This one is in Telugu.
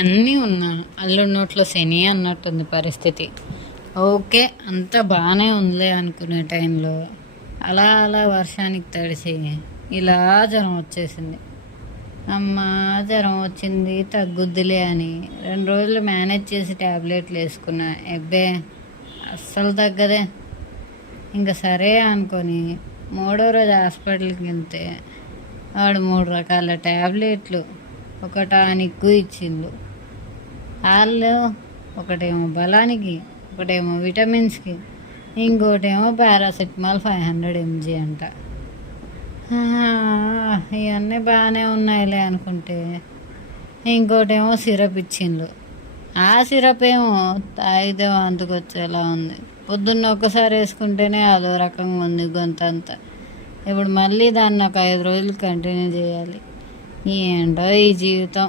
అన్నీ ఉన్నా అల్లుడి నోట్లో శని అన్నట్టుంది పరిస్థితి. ఓకే, అంతా బాగానే ఉందిలే అనుకునే టైంలో అలా అలా వర్షానికి తడిసి ఇలా జ్వరం వచ్చేసింది. అమ్మ, జ్వరం వచ్చింది తగ్గుద్దిలే అని 2 రోజులు మేనేజ్ చేసి ట్యాబ్లెట్లు వేసుకున్నా. ఎబ్బే అస్సలు తగ్గదే. ఇంకా సరే అనుకొని 3వ రోజు హాస్పిటల్కి వెళ్తే వాడు 3 రకాల ట్యాబ్లెట్లు, ఒక టానిక్ ఇచ్చిండు. వాళ్ళు ఒకటేమో బలానికి, ఒకటేమో విటమిన్స్కి, ఇంకోటేమో పారాసెటమాల్ 500 mg అంట. ఇవన్నీ బాగానే ఉన్నాయిలే అనుకుంటే ఇంకోటేమో సిరప్ ఇచ్చిండ్రు. ఆ సిరప్ ఏమో తాగితే వాంతుకొచ్చేలా ఉంది. పొద్దున్న ఒక్కసారి వేసుకుంటేనే అదో రకంగా ఉంది గొంతంతా. ఇప్పుడు మళ్ళీ దాన్ని ఒక 5 రోజులు కంటిన్యూ చేయాలి. ఏంటో ఈ జీవితం.